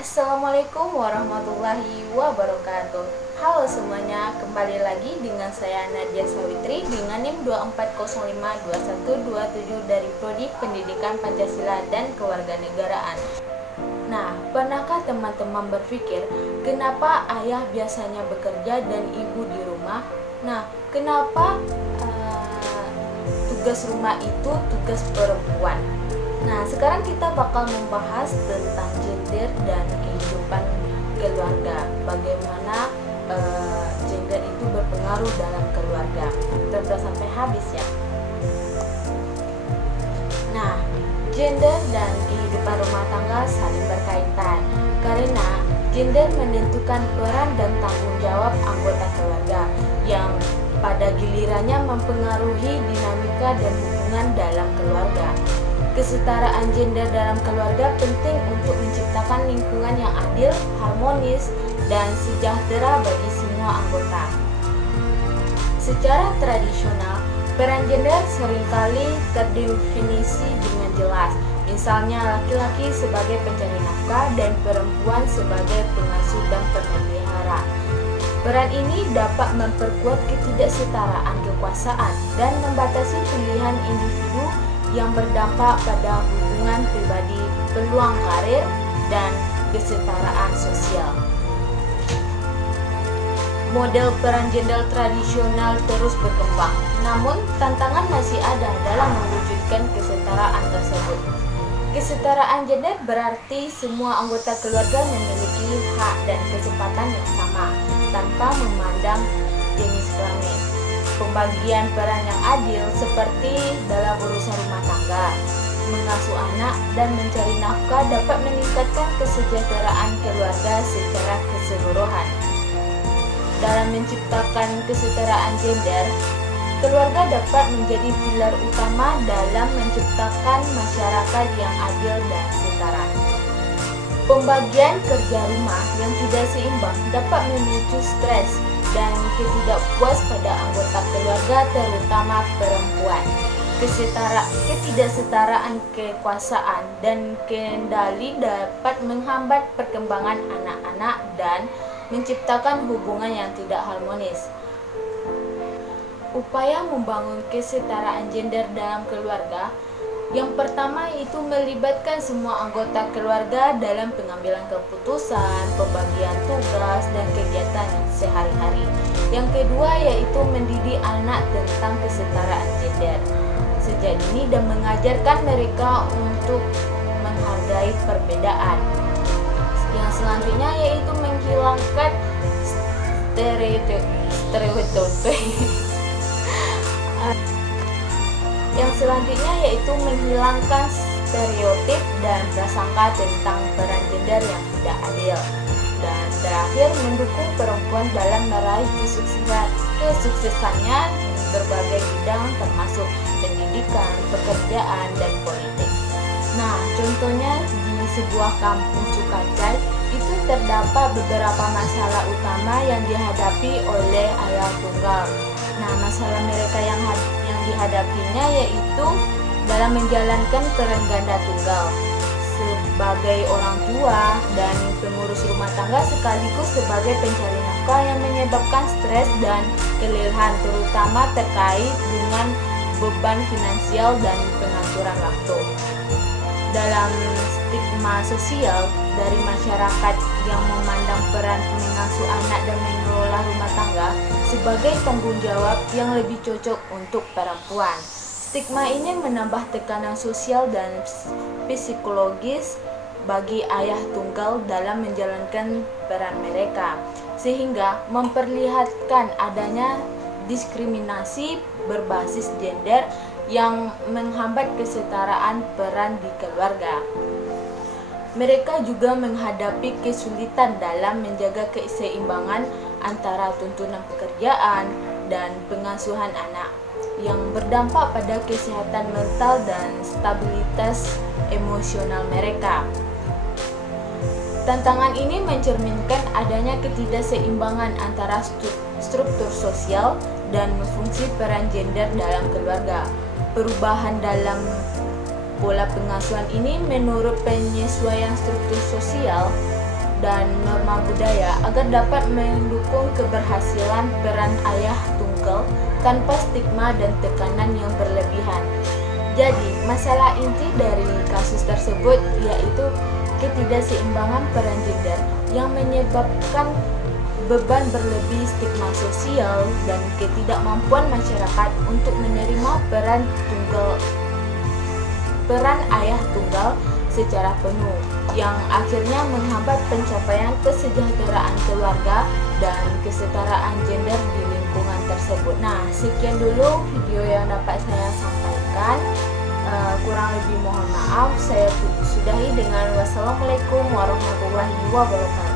Assalamualaikum warahmatullahi wabarakatuh. Halo semuanya, kembali lagi dengan saya Nadia Sawitri dengan NIM 24052127 dari Prodi Pendidikan Pancasila dan Kewarganegaraan. Nah, pernahkah teman-teman berpikir kenapa ayah biasanya bekerja dan ibu di rumah? Nah, kenapa tugas rumah itu tugas perempuan? Nah, sekarang kita bakal membahas tentang gender dan kehidupan keluarga. Bagaimana gender itu berpengaruh dalam keluarga. Tonton sampai habis ya. Nah, gender dan kehidupan rumah tangga saling berkaitan karena gender menentukan peran dan tanggung jawab anggota keluarga yang pada gilirannya mempengaruhi dinamika dan hubungan dalam keluarga. Kesetaraan gender dalam keluarga penting untuk menciptakan lingkungan yang adil, harmonis, dan sejahtera bagi semua anggota. Secara tradisional, peran gender seringkali terdefinisi dengan jelas. Misalnya laki-laki sebagai pencari nafkah dan perempuan sebagai pengasuh dan pemelihara. Peran ini dapat memperkuat ketidaksetaraan kekuasaan dan membatasi pilihan individu yang berdampak pada hubungan pribadi, peluang karir, dan kesetaraan sosial. Model peran gender tradisional terus berkembang, namun tantangan masih ada dalam mewujudkan kesetaraan tersebut. Kesetaraan gender berarti semua anggota keluarga memiliki hak dan kesempatan yang sama, tanpa memandang jenis kelamin. Pembagian peran yang adil seperti dalam urusan rumah tangga, mengasuh anak, dan mencari nafkah dapat meningkatkan kesejahteraan keluarga secara keseluruhan. Dalam menciptakan kesetaraan gender, keluarga dapat menjadi pilar utama dalam menciptakan masyarakat yang adil dan setara. Pembagian kerja rumah yang tidak seimbang dapat memicu stres dan ketidakpuas pada anggota keluarga, terutama perempuan. Ketidaksetaraan kekuasaan dan kendali dapat menghambat perkembangan anak-anak dan menciptakan hubungan yang tidak harmonis. Upaya membangun kesetaraan gender dalam keluarga yang pertama itu melibatkan semua anggota keluarga dalam pengambilan keputusan, pembagian tugas, dan kegiatan sehari-hari. Yang kedua yaitu mendidik anak tentang kesetaraan gender sejak dini dan mengajarkan mereka untuk menghargai perbedaan. Yang selanjutnya yaitu menghilangkan stereotip. Yang selanjutnya yaitu menghilangkan stereotip dan prasangka tentang peran gender yang tidak adil. Dan terakhir, mendukung perempuan dalam meraih kesuksesannya di berbagai bidang termasuk pendidikan, pekerjaan, dan politik. Nah, contohnya di sebuah kampung Sukacai itu terdapat beberapa masalah utama yang dihadapi oleh ayah tunggal. Nah, masalah mereka yang dihadapinya yaitu dalam menjalankan peran ganda tunggal sebagai orang tua dan pengurus rumah tangga sekaligus sebagai pencari nafkah yang menyebabkan stres dan kelelahan terutama terkait dengan beban finansial dan pengaturan waktu. Dalam stigma sosial dari masyarakat yang memandang peran mengasuh anak dan mengelola rumah tangga sebagai tanggung jawab yang lebih cocok untuk perempuan. Stigma ini menambah tekanan sosial dan psikologis bagi ayah tunggal dalam menjalankan peran mereka, sehingga memperlihatkan adanya diskriminasi berbasis gender yang menghambat kesetaraan peran di keluarga. Mereka juga menghadapi kesulitan dalam menjaga keseimbangan antara tuntunan pekerjaan dan pengasuhan anak yang berdampak pada kesehatan mental dan stabilitas emosional mereka. Tantangan ini mencerminkan adanya ketidakseimbangan antara struktur sosial dan fungsi peran gender dalam keluarga. Perubahan dalam pola pengasuhan ini menurut penyesuaian struktur sosial dan norma budaya agar dapat mendukung keberhasilan peran ayah tunggal tanpa stigma dan tekanan yang berlebihan. Jadi, masalah inti dari kasus tersebut yaitu ketidakseimbangan peran gender yang menyebabkan beban berlebih, stigma sosial, dan ketidakmampuan masyarakat untuk menerima peran ayah tunggal secara penuh, yang akhirnya menghambat pencapaian kesejahteraan keluarga dan kesetaraan gender di lingkungan tersebut. Nah, sekian dulu video yang dapat saya sampaikan. Kurang lebih mohon maaf. Saya sudahi dengan wassalamualaikum warahmatullahi wabarakatuh.